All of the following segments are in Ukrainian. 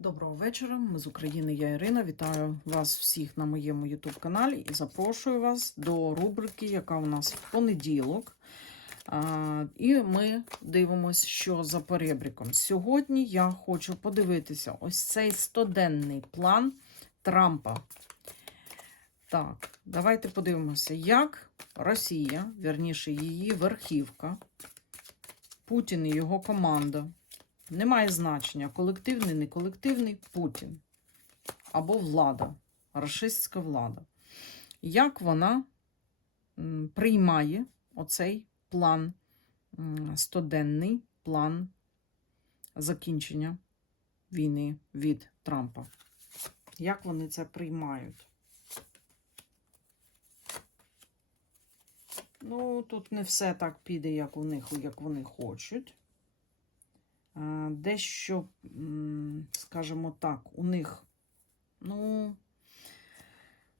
Доброго вечора. Ми з України. Я Ірина. Вітаю вас всіх на моєму YouTube каналі і запрошую вас до рубрики, яка у нас в понеділок. А, і ми дивимося, що за перебріком. Сьогодні я хочу подивитися ось цей 100-денний план Трампа. Так, давайте подивимося, як Росія, вірніше, її верхівка, Путін і його команда. Немає значення, колективний, не колективний Путін або влада, рашистська влада. Як вона приймає оцей план, м, 100-денний план закінчення війни від Трампа? Як вони це приймають? Ну, тут не все так піде, як у них, як вони хочуть. Е, Дещо, скажімо так, у них, ну,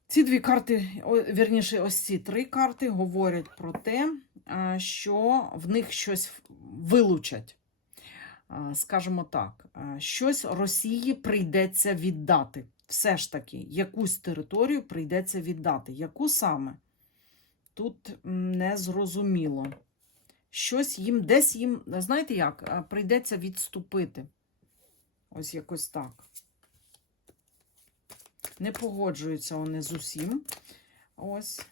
ці дві карти, вірніше, ось ці три карти говорять про те, е, що в них щось вилучать. Е, Скажімо так, щось Росії прийдеться віддати. Все ж таки, якусь територію прийдеться віддати. Яку саме? Тут не зрозуміло щось їм, десь їм, знаєте як, прийдеться відступити. Ось якось так. Не погоджуються вони з усім. Ось.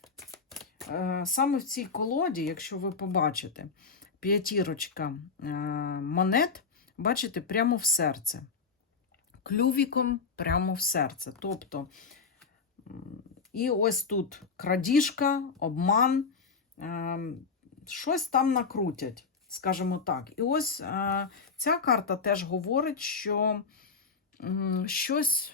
Е, Саме в цій колоді, якщо ви побачите, п'ятірочка е, монет, бачите, прямо в серце. Клювіком прямо в серце. Тобто, і ось тут крадіжка, обман. Е, щось там накрутять, скажімо так. І ось е, ця карта теж говорить, що м, щось,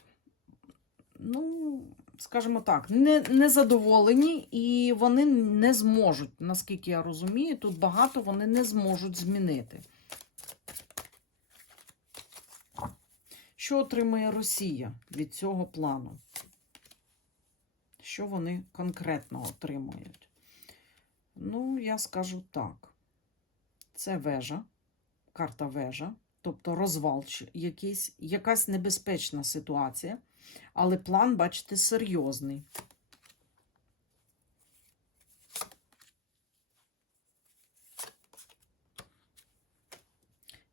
ну, скажімо так, не, незадоволені, і вони не зможуть, наскільки я розумію, тут багато вони не зможуть змінити. Що отримує Росія від цього плану? Що вони конкретно отримують? Ну, я скажу так. Це вежа, карта вежа, тобто розвал якийсь, якась небезпечна ситуація, але план, бачите, серйозний.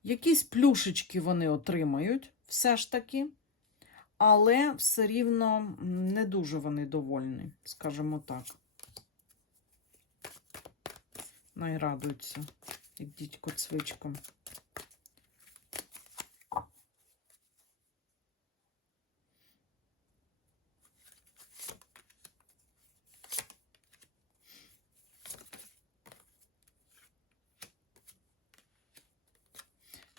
Якісь плюшечки вони отримають, все ж таки, але все рівно не дуже вони довольні, скажімо так. Найрадуються, як дідько цвичком.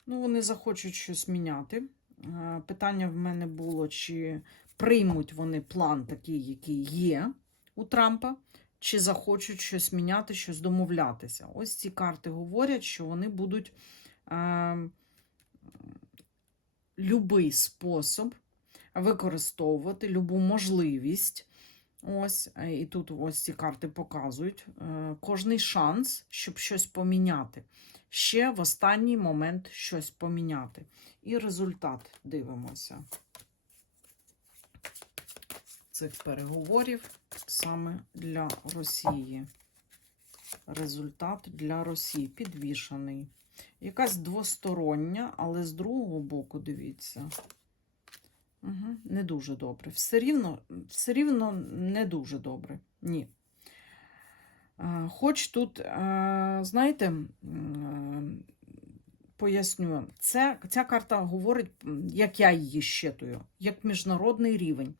Ну, вони захочуть щось міняти. Е, Питання в мене було, чи приймуть вони план такий, який є у Трампа, чи захочуть щось міняти, щось домовлятися. Ось ці карти говорять, що вони будуть е, любий спосіб використовувати, любу можливість. Ось, е, і тут ось ці карти показують е, кожний шанс, щоб щось поміняти. Ще в останній момент щось поміняти. І результат дивимося цих переговорів саме для Росії. Результат для Росії підвішаний. Якась двостороння, але з другого боку, дивіться. Угу, не дуже добре. Все рівно, все рівно не дуже добре. Ні. Е, Хоч тут, е, знаєте, е, поясню, це, ця карта говорить, як я її щитую, як міжнародний рівень.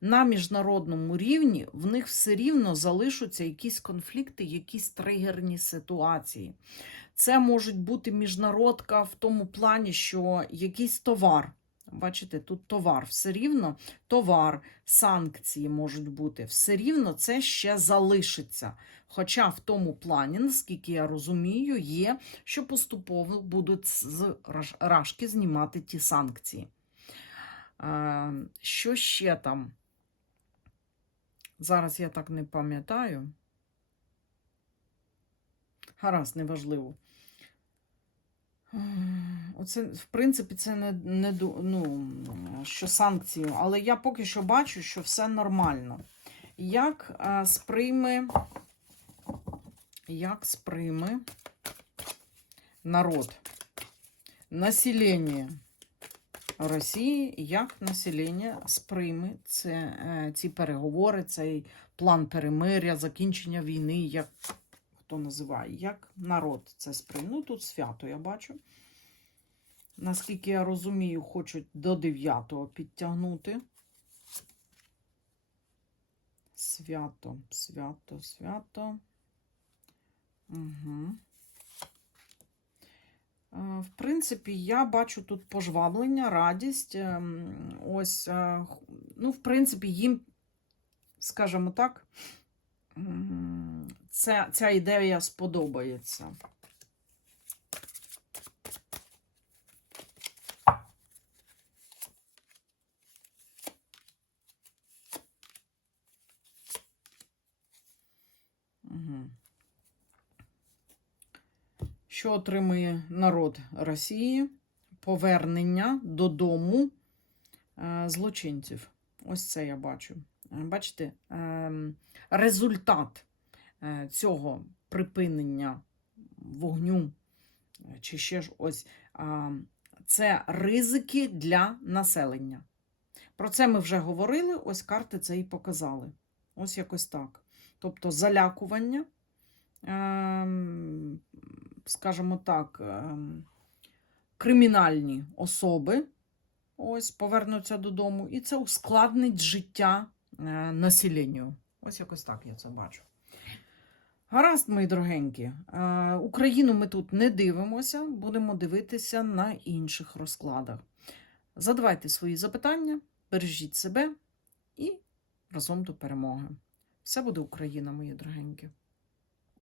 На міжнародному рівні в них все рівно залишаться якісь конфлікти, якісь тригерні ситуації. Це можуть бути міжнародка в тому плані, що якийсь товар. Бачите, тут товар, все рівно товар, санкції можуть бути, все рівно це ще залишиться. Хоча в тому плані, наскільки я розумію, є, що поступово будуть з Рашки знімати ті санкції. Е, Що ще там? Зараз я так не пам'ятаю. Гаразд, неважливо. Оце, в принципі, це не, не ну, що санкції, але я поки що бачу, що все нормально. Як е, сприйме, як сприйме народ, населення Росії, як населення сприйме це, е, ці переговори, цей план перемиря, закінчення війни, як хто називає, як народ це сприйме. Ну, тут свято я бачу. Наскільки я розумію, хочуть до 9-го підтягнути. Свято, свято, свято. Угу. В принципі, я бачу тут пожвавлення, радість. ем, Ось, е, ну, в принципі, їм, скажімо так, ця, ця ідея сподобається. Що отримує народ Росії? Повернення додому е, злочинців. Ось це я бачу. Е, Бачите, ем, результат е, цього припинення вогню чи ще ж ось це ризики для населення. Про це ми вже говорили, ось карти це і показали. Ось якось так. Тобто залякування, ем, скажімо так, ем, кримінальні особи ось повернуться додому, і це ускладнить життя е, населенню. Ось якось так я це бачу. Гаразд, мої дорогенькі, е, Україну ми тут не дивимося, будемо дивитися на інших розкладах. Задавайте свої запитання, бережіть себе і разом до перемоги. Все буде Україна, мої дорогенькі.